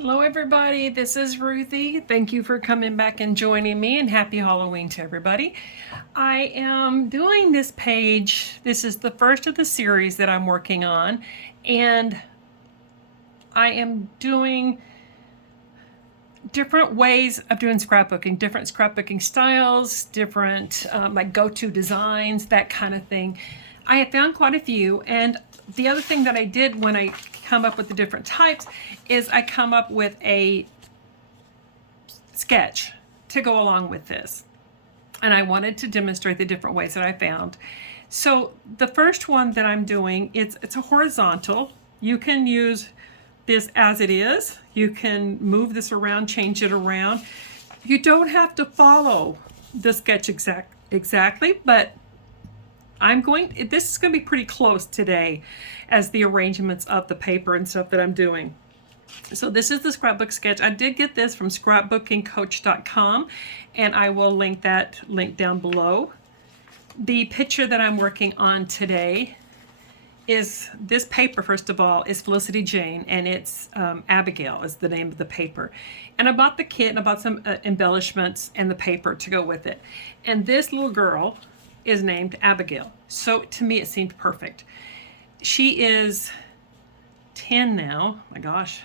Hello everybody, this is Ruthie. Thank you for coming back and joining me, and happy Halloween to everybody. I am doing this page. This is the first of the series that I'm working on, and I am doing different ways of doing scrapbooking, different scrapbooking styles, different like go-to designs, that kind of thing. I have found quite a few, and the other thing that I did when I come up with the different types is I come up with a sketch to go along with this. And I wanted to demonstrate the different ways that I found. So the first one that I'm doing, it's a horizontal. You can use this as it is. You can move this around, change it around. You don't have to follow the sketch exactly, but this is going to be pretty close today as the arrangements of the paper and stuff that I'm doing. So this is the scrapbook sketch. I did get this from scrapbookingcoach.com, and I will link that link down below. The picture that I'm working on today is this paper. First of all, is Felicity Jane, and it's Abigail is the name of the paper. And I bought the kit and I bought some embellishments and the paper to go with it. And this little girl is named Abigail. So to me, it seemed perfect. She is 10 now, my gosh.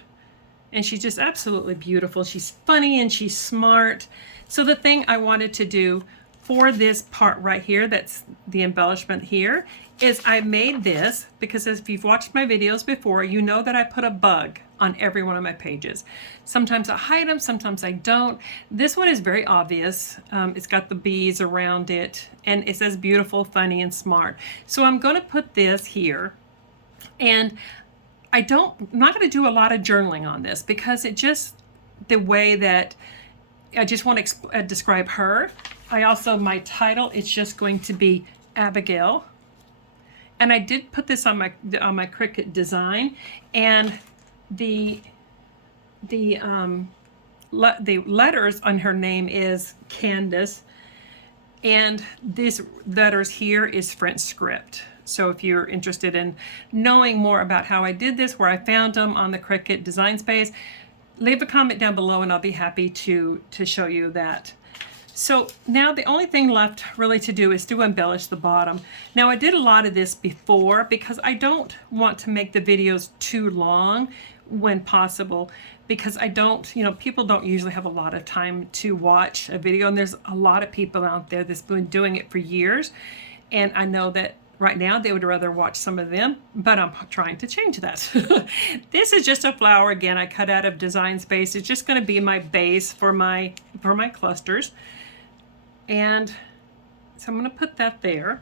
And she's just absolutely beautiful. She's funny and she's smart. So the thing I wanted to do for this part right here, that's the embellishment here, is I made this because if you've watched my videos before, you know that I put a bug on every one of my pages. Sometimes I hide them, sometimes I don't. This one is very obvious. It's got the bees around it, and it says beautiful, funny, and smart. So I'm going to put this here, and I'm not going to do a lot of journaling on this because it just, the way that I just want to describe her. My title, it's just going to be Abigail. And I did put this on my Cricut design, and the letters on her name is Candace, and these letters here is French script. So if you're interested in knowing more about how I did this, where I found them on the Cricut design space, leave a comment down below and I'll be happy to show you that. So now the only thing left really to do is to embellish the bottom. Now I did a lot of this before because I don't want to make the videos too long when possible, because people don't usually have a lot of time to watch a video, and there's a lot of people out there that's been doing it for years, and I know that right now they would rather watch some of them, but I'm trying to change that. This is just a flower, again, I cut out of Design Space. It's just going to be my base for my clusters. And so I'm going to put that there.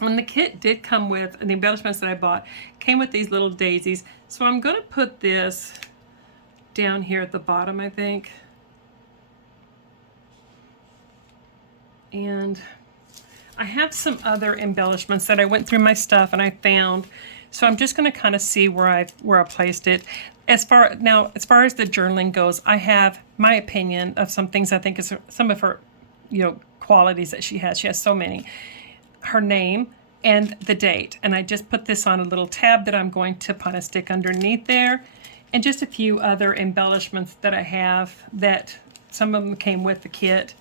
And the kit did come with, and the embellishments that I bought came with these little daisies. So I'm going to put this down here at the bottom, I think. And I have some other embellishments that I went through my stuff and I found. So I'm just going to kind of see where I placed it. As far as the journaling goes, I have my opinion of some things I think is some of her qualities that she has. She has so many. Her name and the date. And I just put this on a little tab that I'm going to kind of stick underneath there. And just a few other embellishments that I have that some of them came with the kit.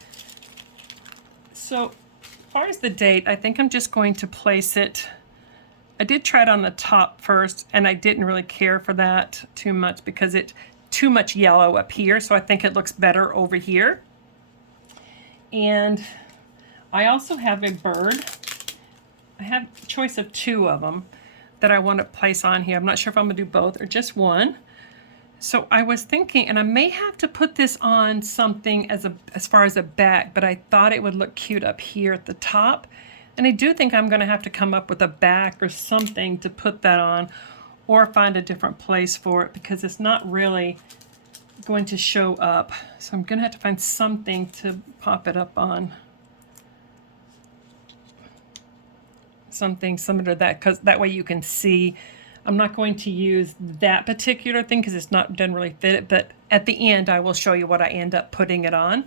So as far as the date, I think I'm just going to place it. I did try it on the top first, and I didn't really care for that too much because it's too much yellow up here. So I think it looks better over here. And I also have a bird. I have a choice of two of them that I want to place on here. I'm not sure if I'm going to do both or just one. So I was thinking, and I may have to put this on something as far as a back, but I thought it would look cute up here at the top. And I do think I'm going to have to come up with a back or something to put that on, or find a different place for it because it's not really going to show up. So I'm going to have to find something to pop it up on. Something similar to that, because that way you can see. I'm not going to use that particular thing because it's not doesn't really fit it, but at the end I will show you what I end up putting it on.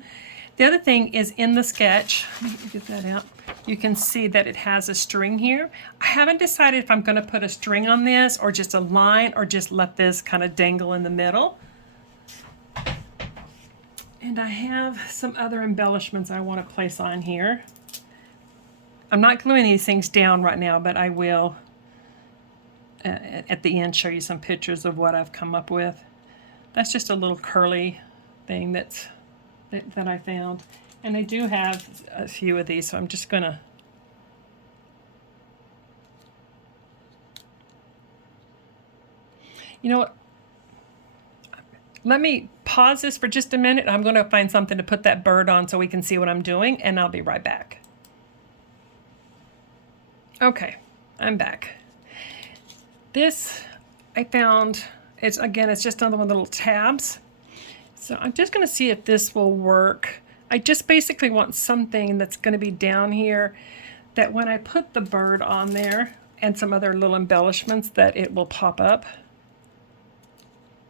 The other thing is in the sketch, let me get that out. You can see that it has a string here. I haven't decided if I'm going to put a string on this or just a line or just let this kind of dangle in the middle. And I have some other embellishments I want to place on here. I'm not gluing these things down right now, but I will at the end show you some pictures of what I've come up with. That's just a little curly thing that I found. And I do have a few of these, so I'm just going to you know what? Let me pause this for just a minute. I'm going to find something to put that bird on so we can see what I'm doing, and I'll be right back. Okay, I'm back. This I found, it's just another one of the little tabs. So I'm just going to see if this will work. I just basically want something that's going to be down here that when I put the bird on there and some other little embellishments that it will pop up.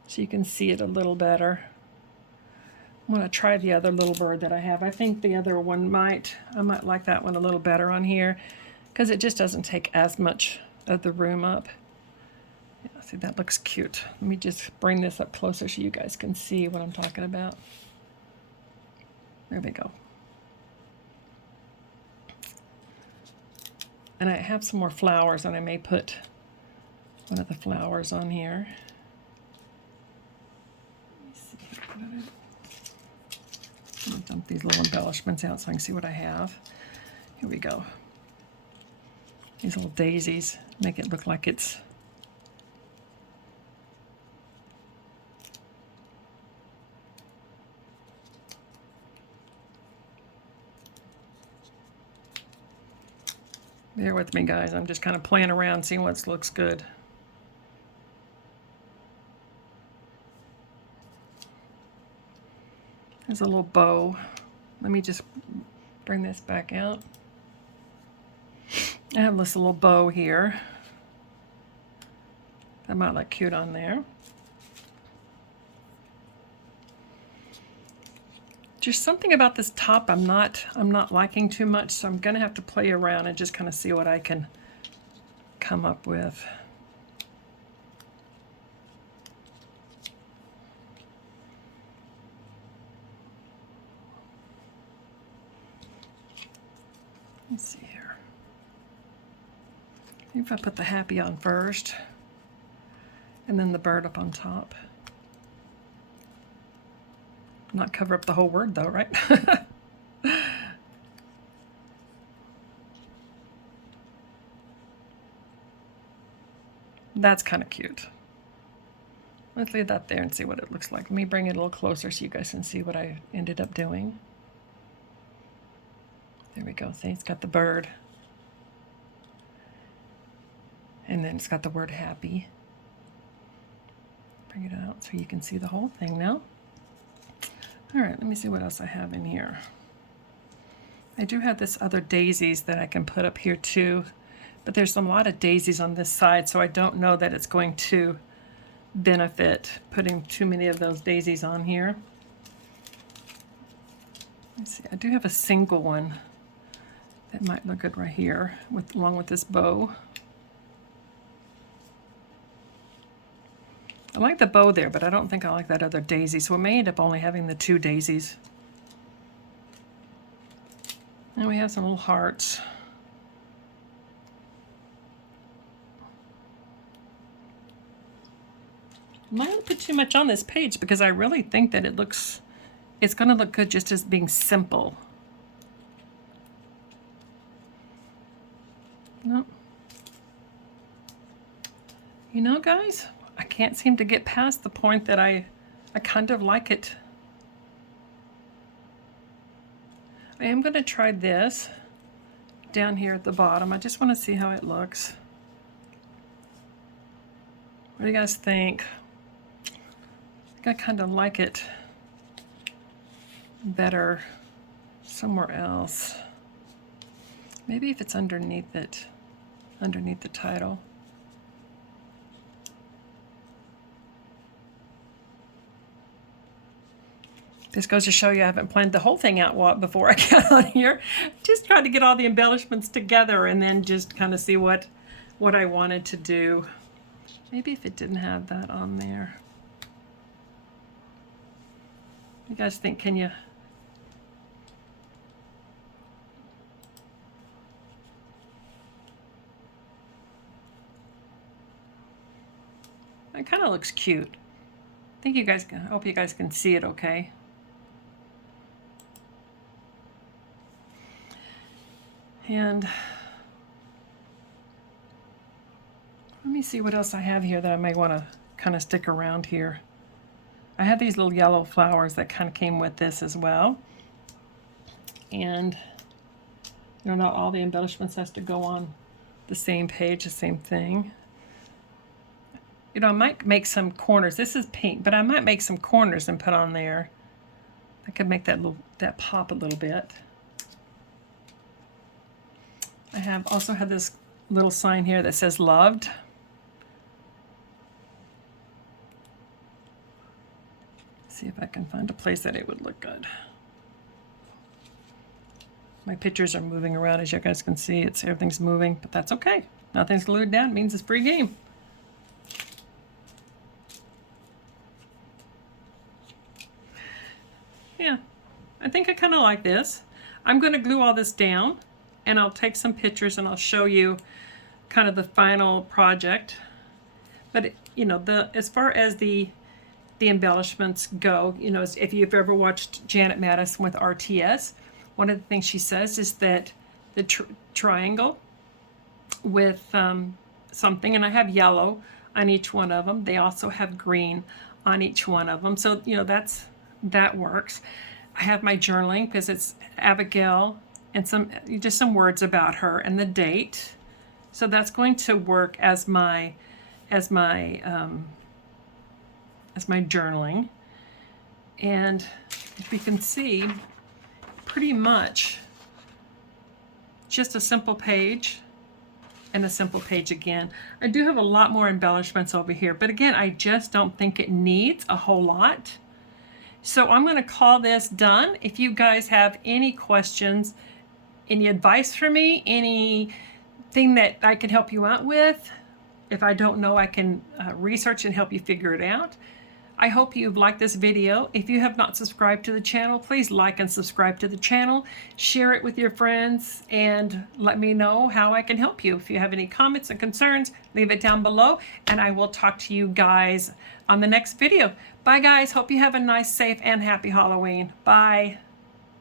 So you can see it a little better. I'm going to try the other little bird that I have. I think the other one I might like that one a little better on here because it just doesn't take as much of the room up. Yeah, see, that looks cute. Let me just bring this up closer so you guys can see what I'm talking about. There we go. And I have some more flowers, and I may put one of the flowers on here. I'm going to dump these little embellishments out so I can see what I have. Here we go. These little daisies make it look like it's bear with me, guys. I'm just kind of playing around, seeing what looks good. There's a little bow. Let me just bring this back out. I have this little bow here. That might look cute on there. Just something about this top I'm not liking too much, so I'm gonna have to play around and just kind of see what I can come up with. Let's see here. Maybe if I put the happy on first, and then the bird up on top. Not cover up the whole word though, right? That's kind of cute. Let's leave that there and see what it looks like. Let me bring it a little closer so you guys can see what I ended up doing. There we go. See, it's got the bird. And then it's got the word happy. Bring it out so you can see the whole thing now. All right, let me see what else I have in here. I do have this other daisies that I can put up here too, but there's a lot of daisies on this side, so I don't know that it's going to benefit putting too many of those daisies on here. Let's see, I do have a single one that might look good right here along with this bow. I like the bow there, but I don't think I like that other daisy, so we may end up only having the two daisies. And we have some little hearts. I'm not going to put too much on this page because I really think that it's going to look good just as being simple. Nope. You know, guys, I can't seem to get past the point that I kind of like it. I am going to try this down here at the bottom. I just want to see how it looks. What do you guys think? I think I kind of like it better somewhere else. Maybe if it's underneath it, underneath the title. This goes to show you I haven't planned the whole thing out before I got on here. Just tried to get all the embellishments together and then just kind of see what I wanted to do. Maybe if it didn't have that on there. You guys think, can you? It kind of looks cute. I think you guys can, I hope you guys can see it okay. And let me see what else I have here that I might want to kind of stick around here. I have these little yellow flowers that kind of came with this as well. And you know, not all the embellishments has to go on the same page, the same thing. You know, I might make some corners. This is pink, but I might make some corners and put on there. I could make that pop a little bit. I also have this little sign here that says loved. See if I can find a place that it would look good. My pictures are moving around, as you guys can see. Everything's moving, but that's okay. Nothing's glued down. It means it's free game. Yeah, I think I kind of like this. I'm going to glue all this down, and I'll take some pictures and I'll show you kind of the final project. But you know, as far as the embellishments go, you know, if you've ever watched Janet Madison with RTS, one of the things she says is that the triangle with something, and I have yellow on each one of them. They also have green on each one of them. So, you know, that works. I have my journaling because it's Abigail and just some words about her and the date. So that's going to work as my journaling. And if you can see, pretty much just a simple page and a simple page again. I do have a lot more embellishments over here, but again, I just don't think it needs a whole lot. So I'm going to call this done. If you guys have any questions, any advice for me, anything that I can help you out with, if I don't know, I can research and help you figure it out. I hope you've liked this video. If you have not subscribed to the channel, please like and subscribe to the channel. Share it with your friends and let me know how I can help you. If you have any comments and concerns, leave it down below, and I will talk to you guys on the next video. Bye guys, hope you have a nice, safe, and happy Halloween. Bye.